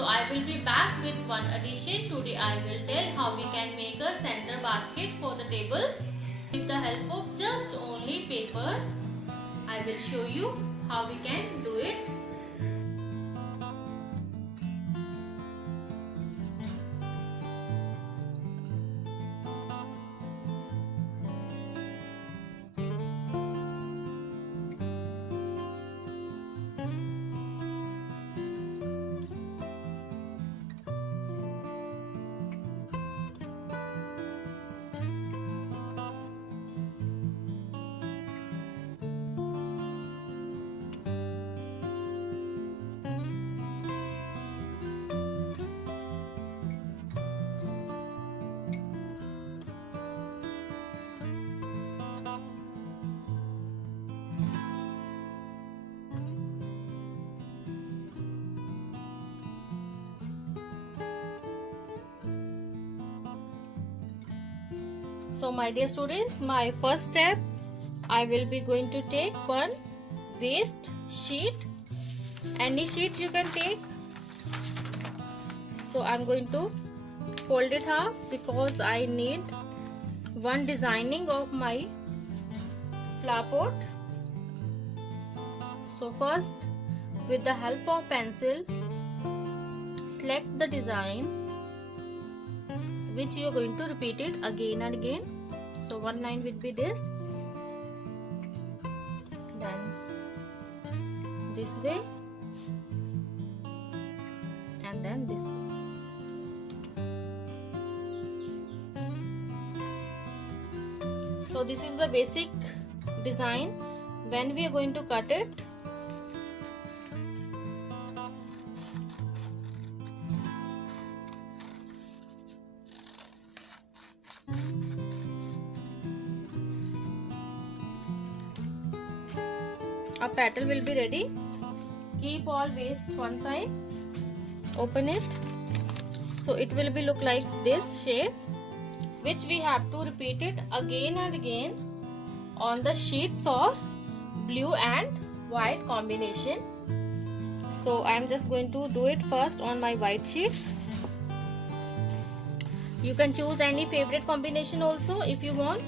So I will be back with one addition. Today I will tell how we can make a center basket for the table with the help of just only papers. I will show you how we can do it. So my dear students, my first step, I will be going to take one waste sheet, any sheet you can take. So I'm going to fold it half because I need one designing of my flower pot. So first, with the help of pencil, select the design which you are going to repeat it again and again. So one line will be this, then this way, and then this way. So this is the basic design. When we are going to cut it, a petal will be ready. Keep all waste one side, open it, so it will be look like this shape, which we have to repeat it again and again on the sheets or blue and white combination. So I am just going to do it first on my white sheet. You can choose any favorite combination also if you want.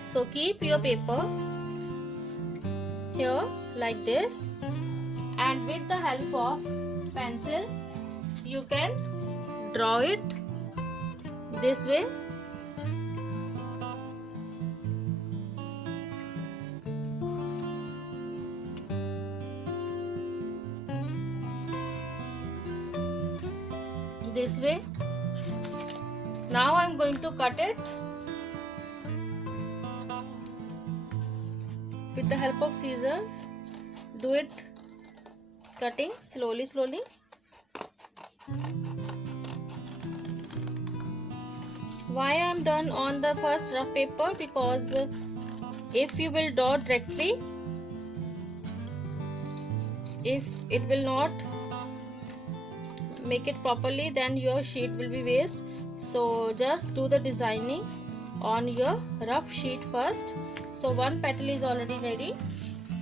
So keep your paper here like this, and with the help of pencil you can draw it this way. This way. Now I am going to cut it with the help of scissors. Do it cutting slowly. Why I am done on the first rough paper? Because if you will draw directly, if it will not make it properly, then your sheet will be waste. So just do the designing on your rough sheet first. So one petal is already ready.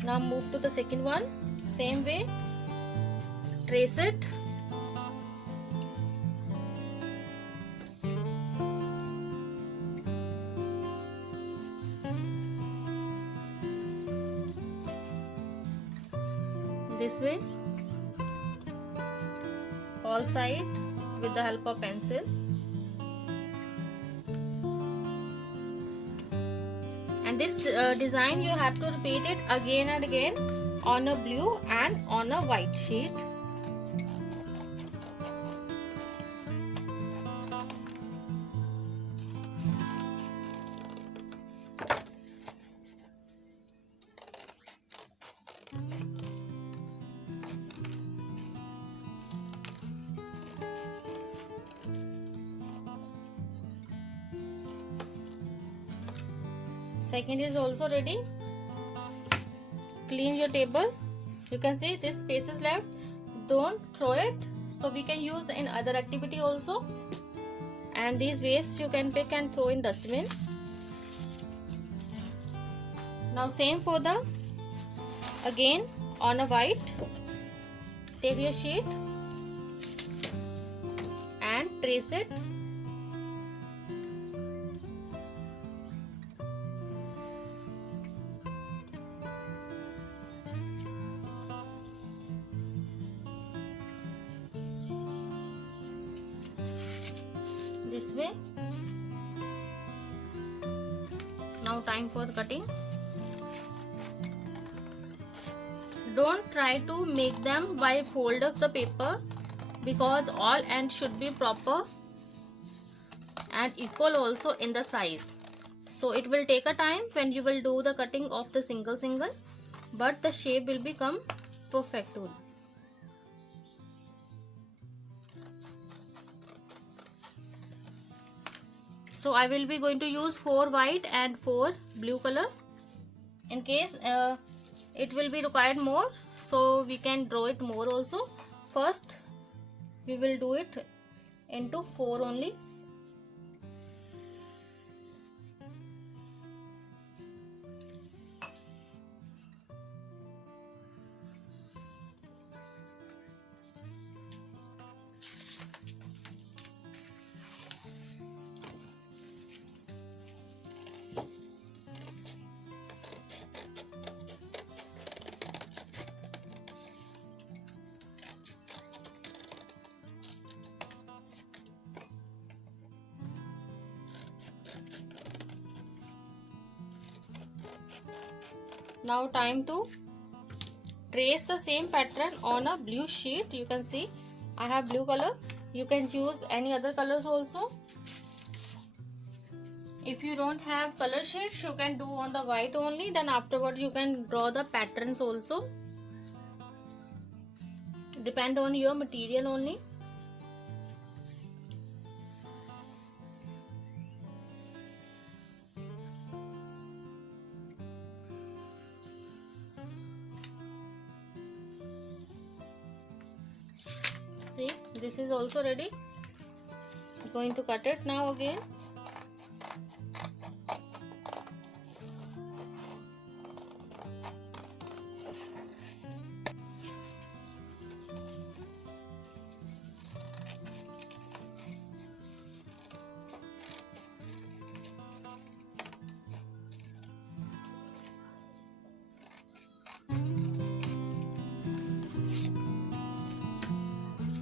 Now move to the second one. Same way, trace it. This way, all side with the help of pencil. And this design you have to repeat it again and again on a blue and on a white sheet. Second is also ready. Clean your table. You can see this space is left. Don't throw it. So we can use in other activity also. And these waste you can pick and throw in dustbin. Now same for the again on a white. Take your sheet and trace it. This way. Now time for cutting. Don't try to make them by fold of the paper, because all ends should be proper and equal also in the size. So it will take a time when you will do the cutting of the single, but the shape will become perfect. So I will be going to use 4 white and 4 blue color. In case it will be required more, so we can draw it more also. First we will do it into 4 only. Now time to trace the same pattern on a blue sheet. You can see I have blue color. You can choose any other colors also. If you don't have color sheets, you can do on the white only. Then afterwards you can draw the patterns also. Depend on your material only. See, this is also ready. I'm going to cut it now again.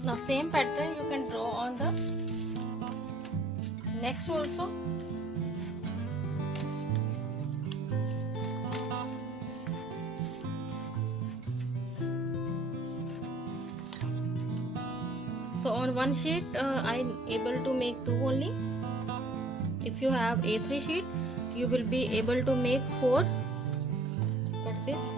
Now same pattern you can draw on the next also. So on one sheet I'm able to make 2 only. If you have A3 sheet, you will be able to make 4. Cut this.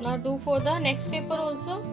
Now do for the next paper also.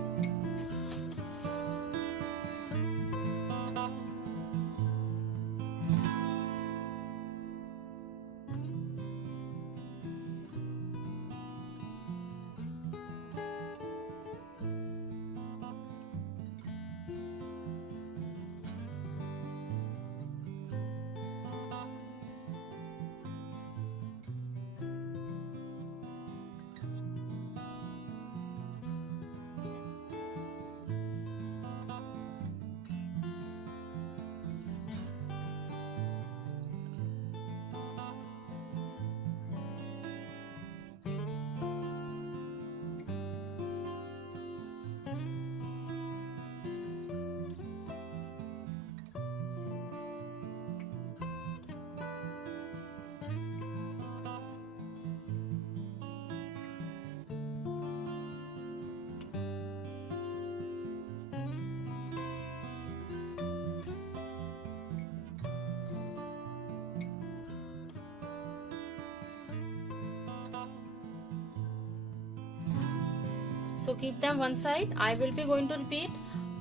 So keep them one side. I will be going to repeat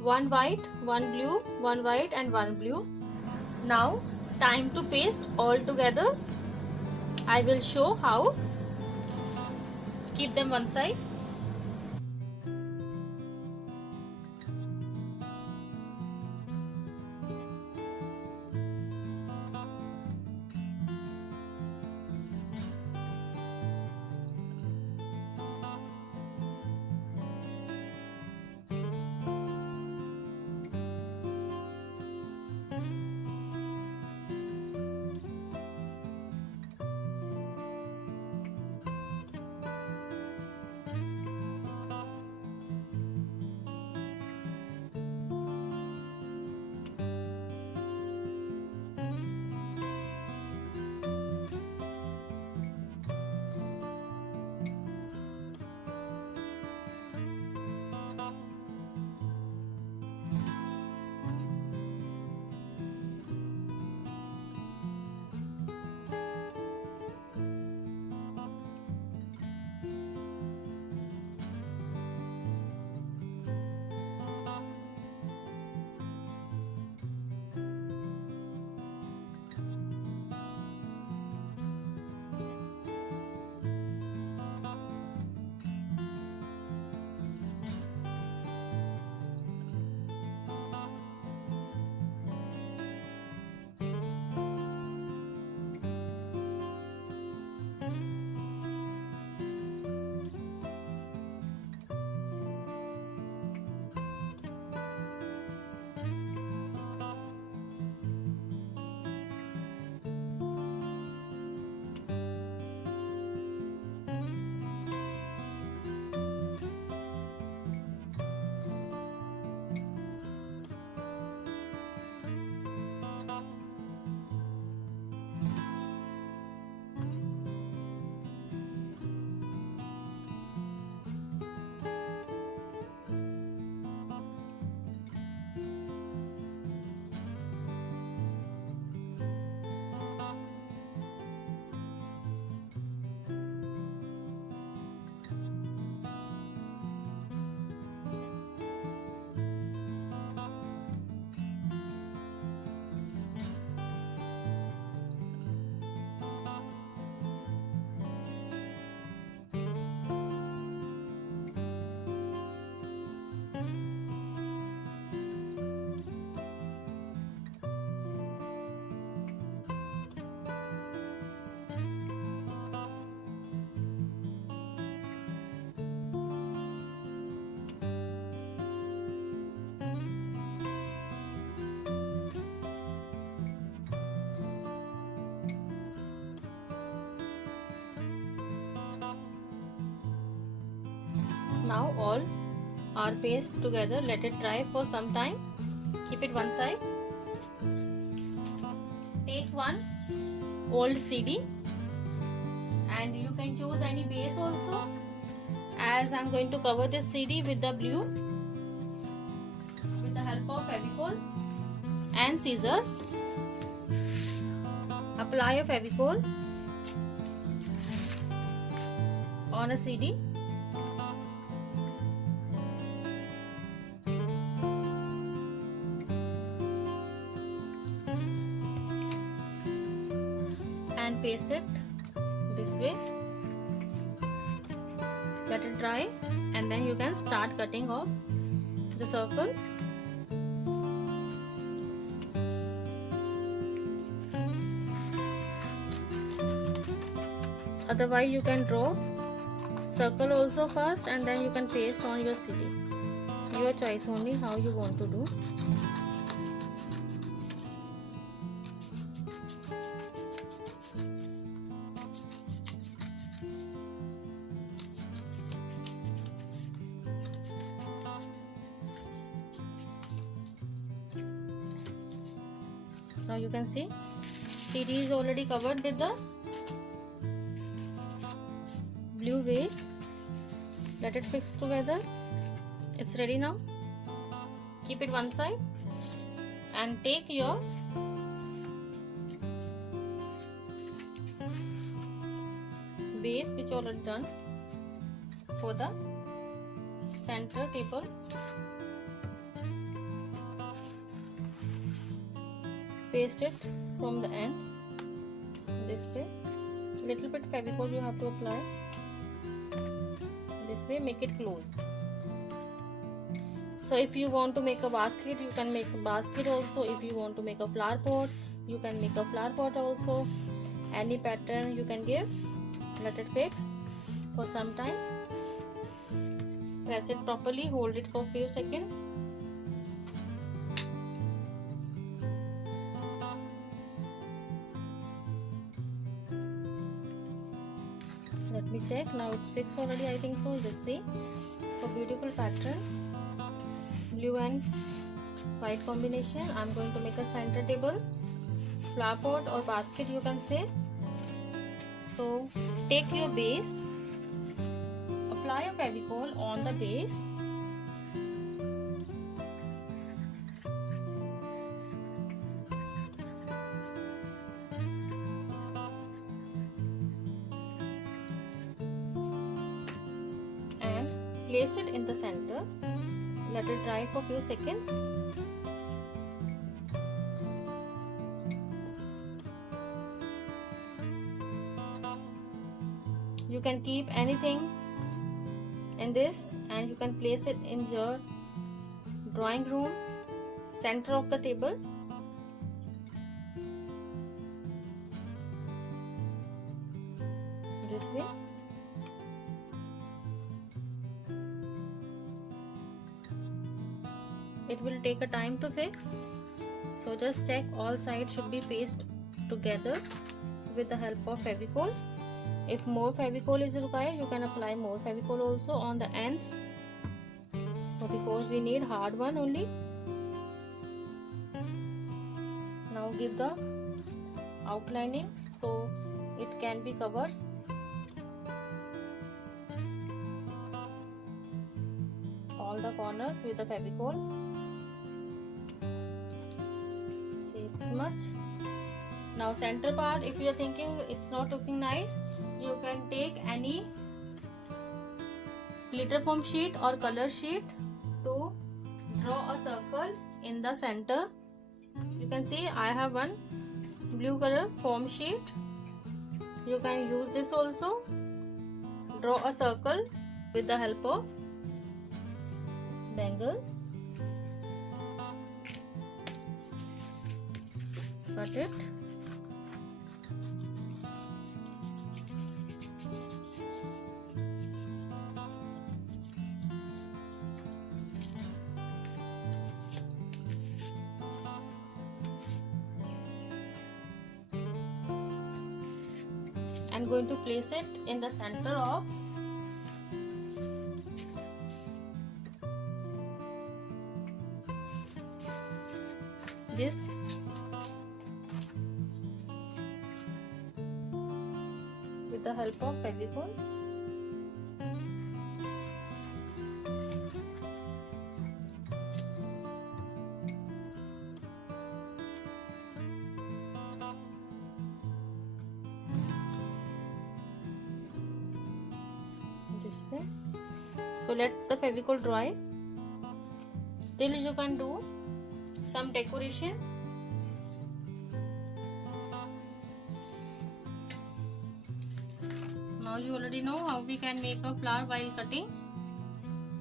1 white, 1 blue, 1 white and 1 blue. Now time to paste all together. I will show how. Keep them one side. Now all are pasted together. Let it dry for some time. Keep it one side. Take one old CD and you can choose any base also. As I am going to cover this CD with the blue with the help of Fevicol and scissors. Apply a Fevicol on a CD. And paste it this way. Let it dry and then you can start cutting off the circle. Otherwise you can draw circle also first and then you can paste on your CD. Your choice only how you want to do. Now you can see CD is already covered with the blue base. Let it fix together. It's ready now. Keep it one side and take your base which already done for the center table. Paste it from the end this way. little bit Fevicol you have to apply. This way, make it close. So if you want to make a basket, you can make a basket also. If you want to make a flower pot, you can make a flower pot also. Any pattern you can give. Let it fix for some time. Press it properly, hold it for few seconds. Let me check. Now it's fixed already, I think so. Just see. So beautiful pattern. Blue and white combination. I'm going to make a center table, flower pot or basket you can say. So take your base, apply a Fevicol on the base. And place it in the center. Let it dry for few seconds. You can keep anything in this and you can place it in your drawing room, center of the table. This way. It will take a time to fix, so just check all sides should be pasted together with the help of Fevicol. If more Fevicol is required, you can apply more Fevicol also on the ends. So because we need hard one only. Now give the outlining so it can be covered. All the corners with the Fevicol. See this much. Now center part, if you are thinking it's not looking nice, you can take any glitter foam sheet or color sheet to draw a circle in the center. You can see I have one blue color foam sheet. You can use this also. Draw a circle with the help of bangle. Cut it. I'm going to place it in the center of this with the help of Fevicol. This way. So let the Fevicol dry. Till you can do some decoration. Now you already know how we can make a flower while cutting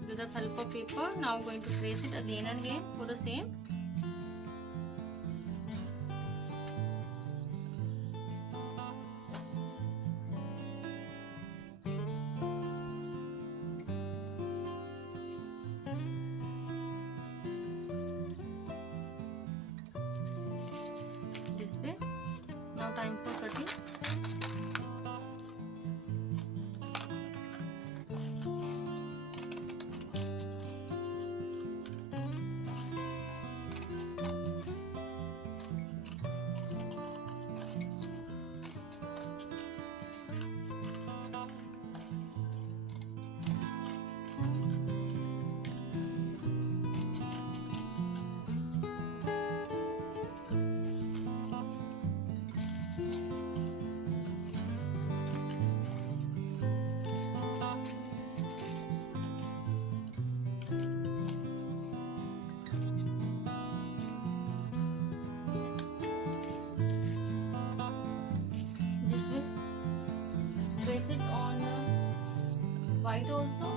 with the help of paper. Now I'm going to trace it again and again for the same. This way. Now time for cutting. white also.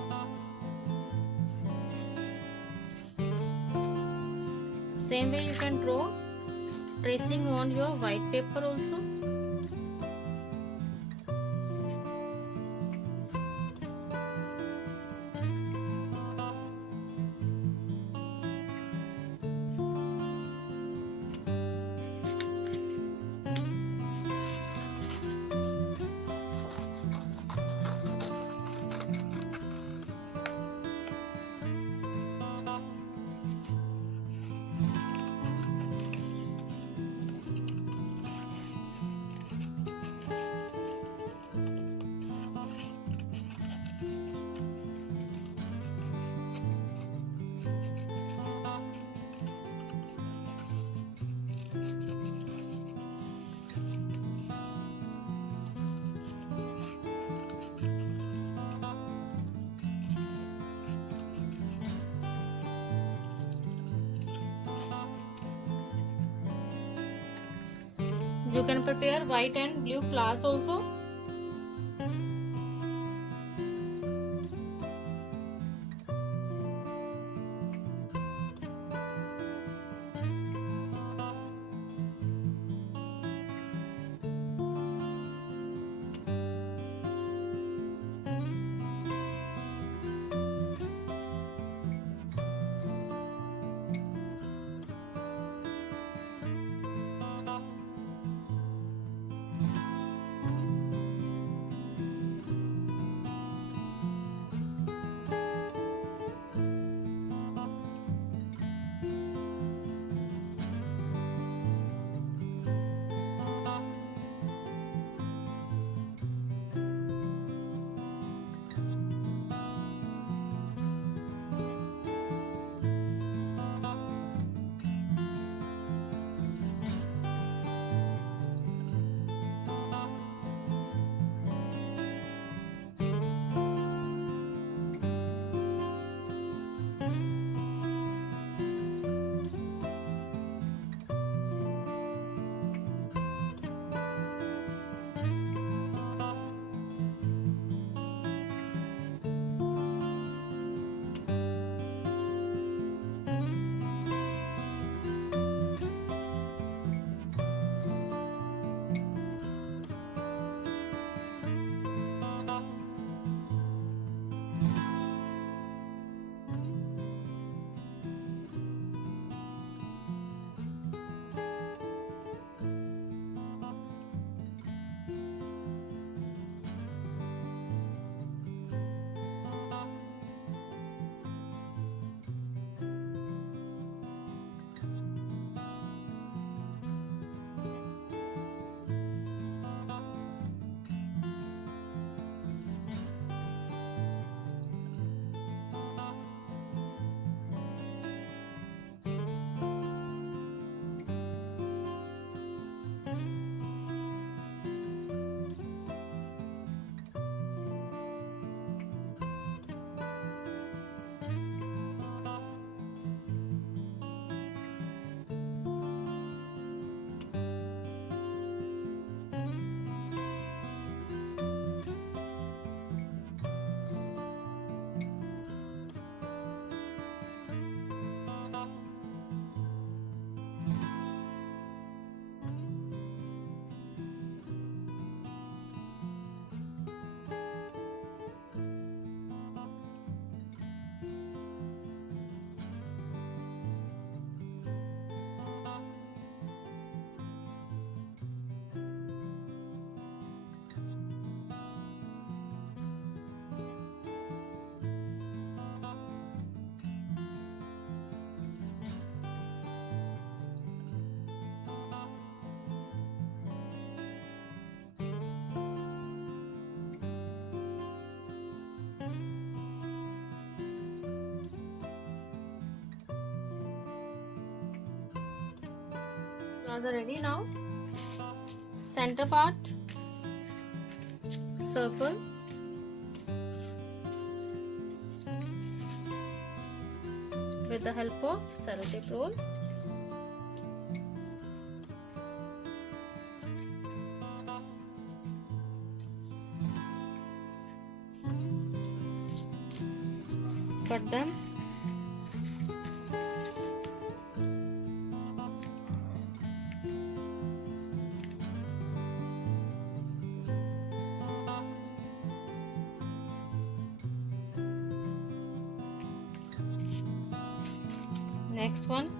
Same way you can draw tracing on your white paper also. You can prepare white and blue flowers also. Flowers are ready now. Center part, circle, with the help of sellotape roll. cut them. Next one.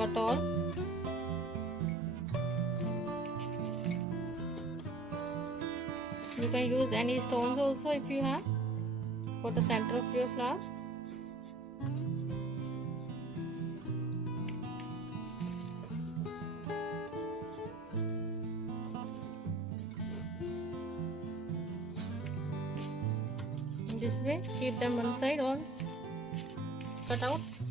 Cut all. You can use any stones also if you have for the center of your flower. In this way, keep them one side on cutouts.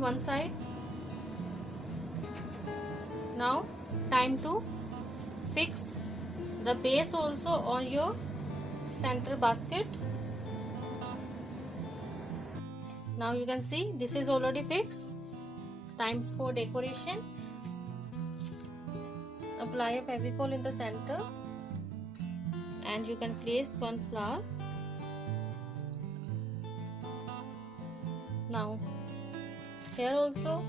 One side. Now time to fix the base also on your center basket. Now you can see this is already fixed. Time for decoration. Apply a Fevicol in the center and you can place one flower. Now here also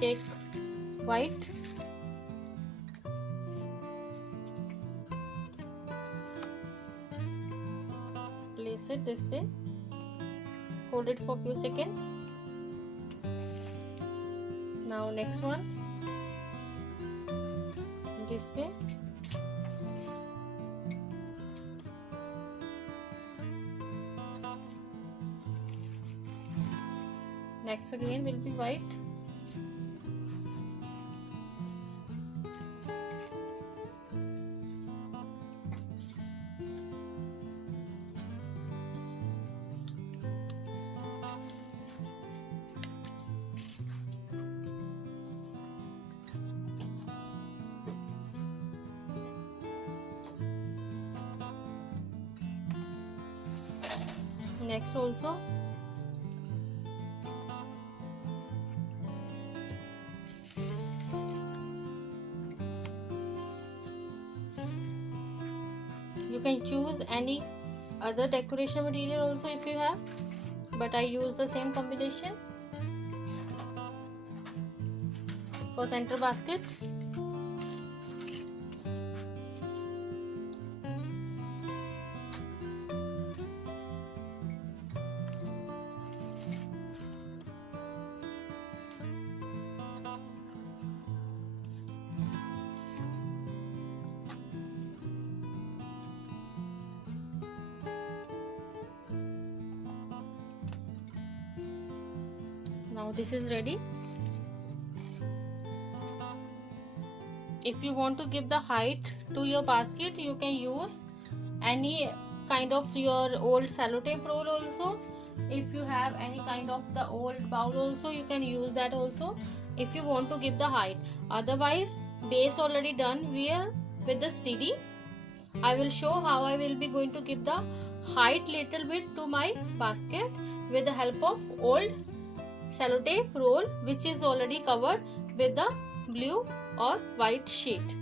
take white, place it this way, hold it for few seconds. Now next one this way. Next again will be white. Next also you can choose any other decoration material also if you have, but I use the same combination for center basket. Now this is ready. If you want to give the height to your basket, you can use any kind of your old sellotape roll also. If you have any kind of the old bowl also, you can use that also if you want to give the height. Otherwise, base already done with the CD. I will show how I will be going to give the height little bit to my basket with the help of old sellotape roll which is already covered with the blue or white sheet.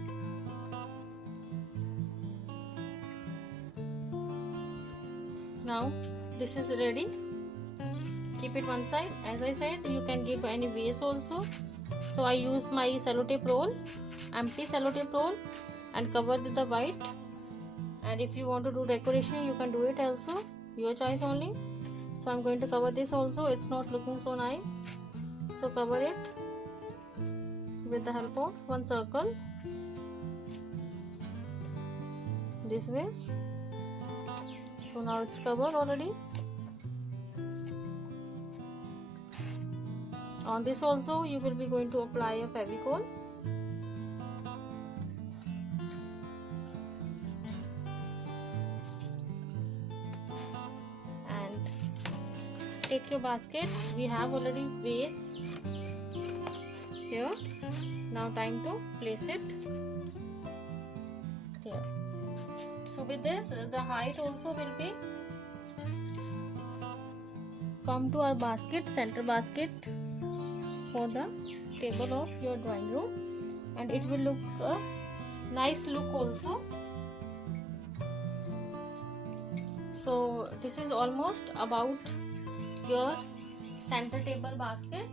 Now this is ready. Keep it one side. As I said, you can give any vase also. So I use my sellotape roll, empty sellotape roll, and cover with the white. And if you want to do decoration, you can do it also, your choice only. So I'm going to cover this also. It's not looking so nice, so cover it with the help of one circle this way. So now it's covered already. On this also you will be going to apply a Fevicol. And take your basket. We have already vase here. Now time to place it here. So with this, the height also will be come to our basket, center basket for the table of your drawing room, and it will look a nice look also. So this is almost about your center table basket.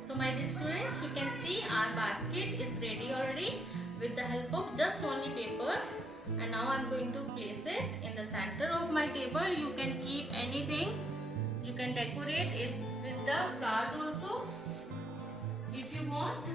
So my dear students, you can see our basket is ready already with the help of just only papers. And now I am going to place it in the center of my table. You can keep anything. You can decorate it with the flowers also if you want.